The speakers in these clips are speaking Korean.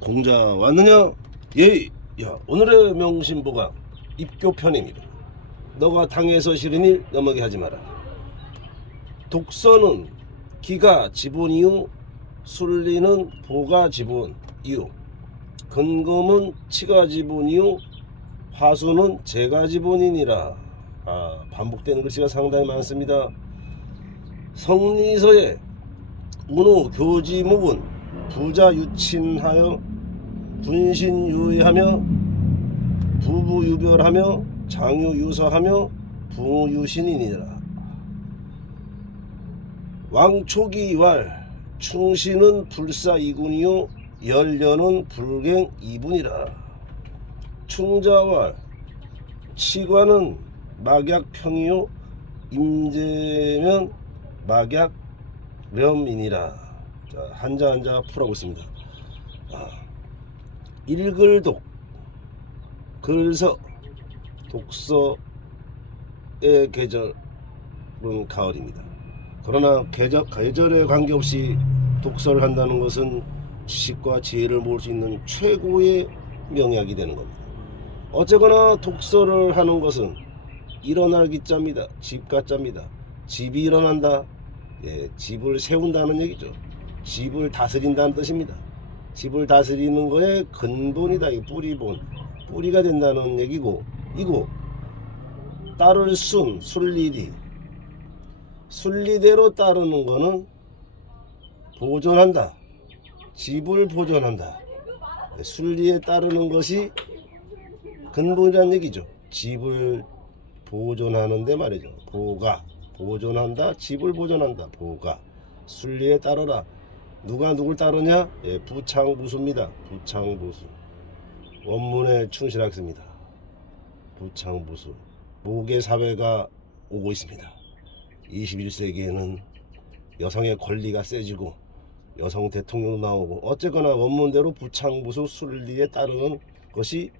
공자 왔느냐? 예. 야, 오늘의 명심보가 입교편입니다. 너가 당에서 싫은 일 넘어게 하지 마라. 독서는 기가 지본이요, 순리는 보가 지본이요, 근검은 치가 지본이요, 화수는 제가 지본이니라. 반복되는 글씨가 상당히 많습니다. 성리서의 운호 교지목은 부자 유친하여 분신유예하며 부부유별하며 장유유서하며 붕유신이니라. 왕초기왈 충신은 불사이군이요 열년은 불갱이분이라. 충자왈 치관은 막약평이요 임제면 막약렴이니라. 자, 한자 풀어보겠습니다. 읽을독 글서 독서의 계절은 가을입니다. 그러나 계절에 관계없이 독서를 한다는 것은 지식과 지혜를 모을 수 있는 최고의 명약이 되는 겁니다. 어쨌거나 독서를 하는 것은 일어날 기자입니다. 집가자입니다. 집이 일어난다. 예, 집을 세운다는 얘기죠. 집을 다스린다는 뜻입니다. 집을 다스리는 거에 근본이다. 이 뿌리본. 뿌리가 된다는 얘기고, 이고 따를 순리리. 순리대로 따르는 거는 보존한다. 집을 보존한다. 순리에 따르는 것이 근본이라는 얘기죠. 집을 보존하는데 말이죠. 보가 보존한다. 집을 보존한다. 보가 순리에 따르라. 누가 누굴 따르냐? 예, 부창부수입니다. 부창부수. 원문에 충실하겠습니다. 부창부수. 모계 사회가 오고 있습니다. 21세기에는 여성의 권리가 세지고 여성 대통령도 나오고, 어쨌거나 원문대로 부창부수 순리에 따르는 것이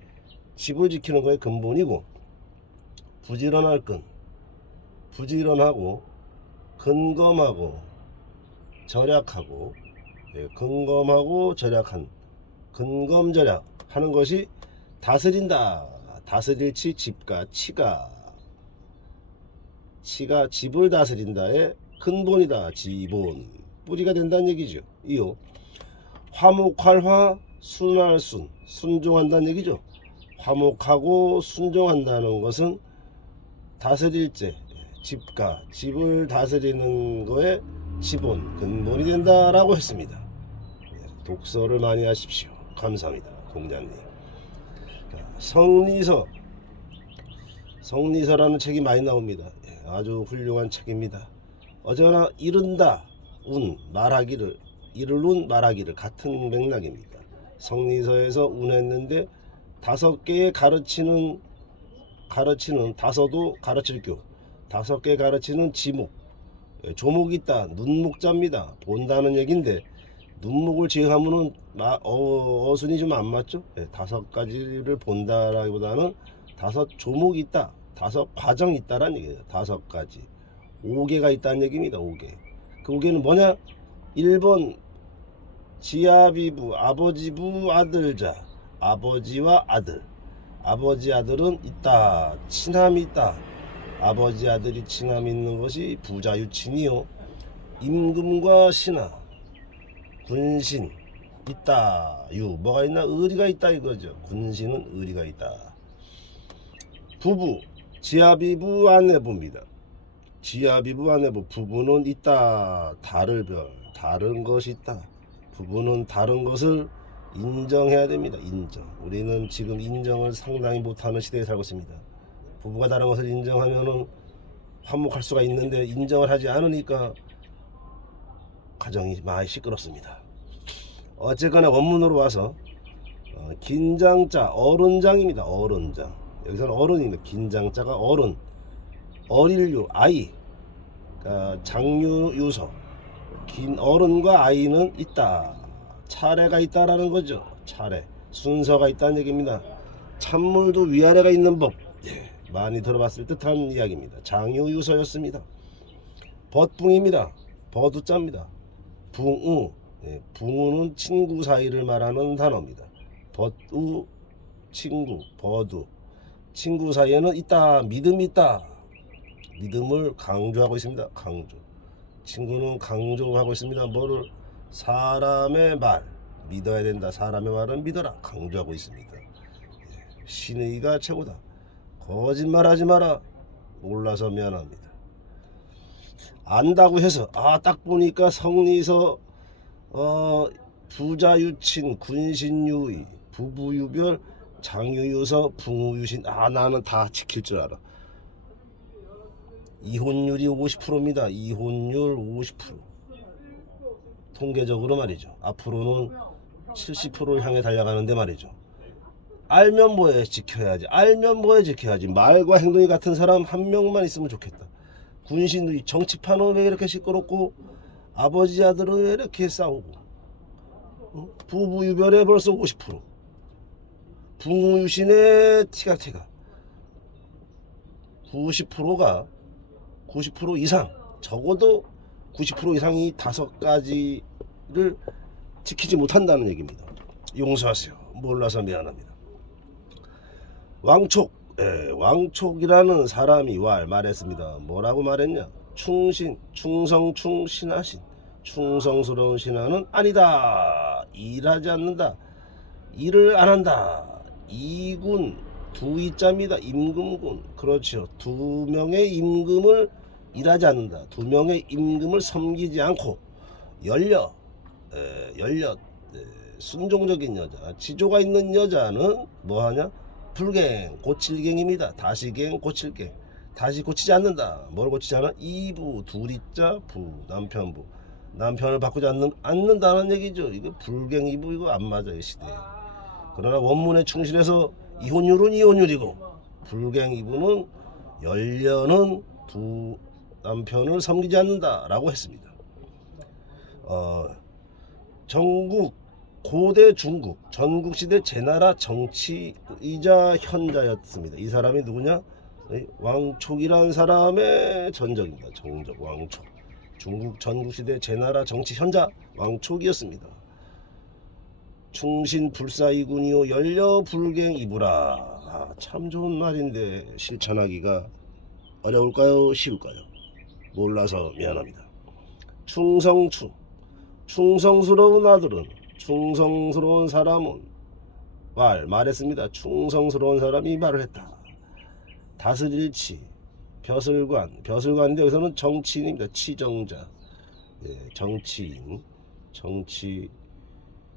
집을 지키는 것의 근본이고, 부지런할 건 부지런하고 근검하고 절약하고, 근검하고 절약한 근검절약 하는 것이 다스린다. 다스릴치 집가 치가 집을 다스린다의 근본이다. 지본 뿌리가 된다는 얘기죠. 이요 화목할화 순할순 순종한다는 얘기죠. 화목하고 순종한다는 것은 다스릴제 집가 집을 다스리는 거에 지본 근본이 된다라고 했습니다. 독서를 많이 하십시오. 감사합니다. 공자님. 성리서라는 책이 많이 나옵니다. 아주 훌륭한 책입니다. 어제나 이른다 운 말하기를 이를 운 말하기를 같은 맥락입니다. 성리서에서 운했는데 5개의 가르치는 다서도 가르칠 교 5개 가르치는 지목 조목이 있다. 눈목자입니다. 본다는 얘기인데 눈목을 제외하면은 어순이 좀 안 맞죠? 5가지를 본다라기보다는 5 조목이 있다. 5 과정이 있다라는 얘기예요. 5가지 5개가 있다는 얘기입니다. 5개. 그 5개는 뭐냐? 1번 지아비부 아버지부 아들자. 아버지와 아들. 아버지 아들은 있다. 친함이 있다. 아버지 아들이 친함이 있는 것이 부자유친이요. 임금과 신하 군신 있다. 뭐가 있나? 의리가 있다 이거죠. 군신은 의리가 있다. 부부 지아비부 아내부입니다. 지아비부 아내부. 부부는 있다. 다른 것이 있다. 부부는 다른 것을 인정해야 됩니다. 인정. 우리는 지금 인정을 상당히 못하는 시대에 살고 있습니다. 부부가 다른 것을 인정하면은 화목할 수가 있는데 인정을 하지 않으니까 가정이 많이 시끄럽습니다. 어쨌거나 원문으로 와서 긴장자 어른장입니다. 어른장. 여기서는 어른입니다. 긴장자가 어른. 어릴류 아이. 장유유서. 긴 어른과 아이는 있다. 차례가 있다라는 거죠. 차례. 순서가 있다는 얘기입니다. 찬물도 위아래가 있는 법. 많이 들어봤을 듯한 이야기입니다. 장유유서였습니다. 벗붕입니다. 버두자입니다. 붕우 예, 붕우는 친구 사이를 말하는 단어입니다. 버우 친구, 버두 친구 사이에는 있다, 믿음이 있다. 믿음을 강조하고 있습니다. 강조. 친구는 강조하고 있습니다. 뭐를? 사람의 말 믿어야 된다. 사람의 말은 믿어라. 강조하고 있습니다. 신의가 최고다. 거짓말하지 마라. 몰라서 미안합니다. 안다고 해서 딱 보니까 성리서 부자유친 군신유의 부부유별 장유유서 붕우유신 나는 다 지킬 줄 알아. 이혼율이 50%입니다. 이혼율 50%. 통계적으로 말이죠. 앞으로는 70%를 향해 달려가는데 말이죠. 알면 뭐해, 지켜야지. 알면 뭐해, 지켜야지. 말과 행동이 같은 사람 한 명만 있으면 좋겠다. 군신의 정치판은 왜 이렇게 시끄럽고 아버지 아들은 왜 이렇게 싸우고 부부유별에 벌써 50%. 붕우유신의 티가 90%가 90% 이상, 적어도 90% 이상이 5가지를 지키지 못한다는 얘기입니다. 용서하세요. 몰라서 미안합니다. 왕촉이라는 사람이 말했습니다. 뭐라고 말했냐? 충성충 신하신. 충성스러운 신하는 아니다. 일하지 않는다. 일을 안 한다. 이군 두이자입니다. 임금군. 그렇죠. 2명의 임금을 일하지 않는다. 2명의 임금을 섬기지 않고 순종적인 여자, 지조가 있는 여자는 뭐하냐? 불갱, 고칠갱입니다. 다시갱, 고칠갱. 다시 고치지 않는다. 뭘 고치지 않아? 이부, 둘이자, 남편부. 남편을 바꾸지 않는다는 얘기죠. 이거 불갱, 이부 이거 안 맞아요, 시대에. 그러나 원문에 충실해서 이혼율은 이혼율이고 불갱, 이부는 열려는 두 남편을 섬기지 않는다라고 했습니다. 고대 중국 전국시대 제나라 정치이자 현자였습니다. 이 사람이 누구냐? 왕촉이라는 사람의 전적입니다. 정적 왕촉. 중국 전국시대 제나라 정치 현자 왕촉이었습니다. 충신불사이군이요 열려불갱이부라. 참 좋은 말인데 실천하기가 어려울까요? 쉬울까요? 몰라서 미안합니다. 충성스러운 아들은, 충성스러운 사람은 말했습니다. 충성스러운 사람이 말을 했다. 다스릴치, 벼슬관인데 여기서는 정치인입니다. 치정자, 정치인,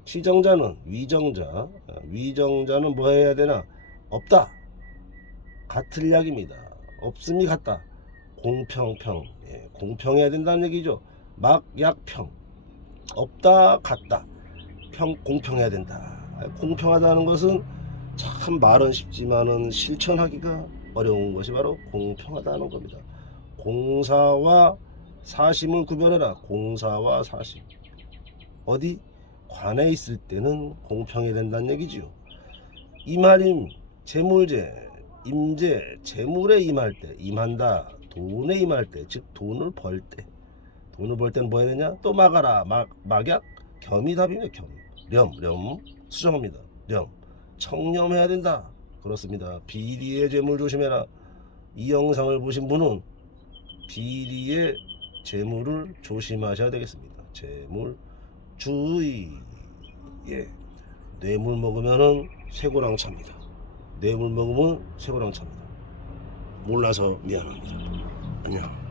치정자는 위정자는 뭐 해야 되나? 없다. 같을 약입니다. 없음이 같다. 공평평, 공평해야 된다는 얘기죠. 막약평, 없다 같다. 공평해야 된다. 공평하다는 것은 참 말은 쉽지만은 실천하기가 어려운 것이 바로 공평하다는 겁니다. 공사와 사심을 구별해라. 공사와 사심. 어디? 관에 있을 때는 공평해야 된다는 얘기지요. 이말임, 재물제, 임제, 재물에 임할 때, 임한다. 돈에 임할 때, 즉 돈을 벌 때. 돈을 벌 때는 뭐 해야 되냐? 또 막아라. 막약, 겸이 답입니다. 겸, 수정합니다. 청렴해야 된다. 그렇습니다. 비리의 재물 조심해라. 이 영상을 보신 분은 비리의 재물을 조심하셔야 되겠습니다. 재물 주의. 뇌물 먹으면은 쇠고랑 찹니다. 뇌물 먹으면 쇠고랑 찹니다. 몰라서 미안합니다. 안녕.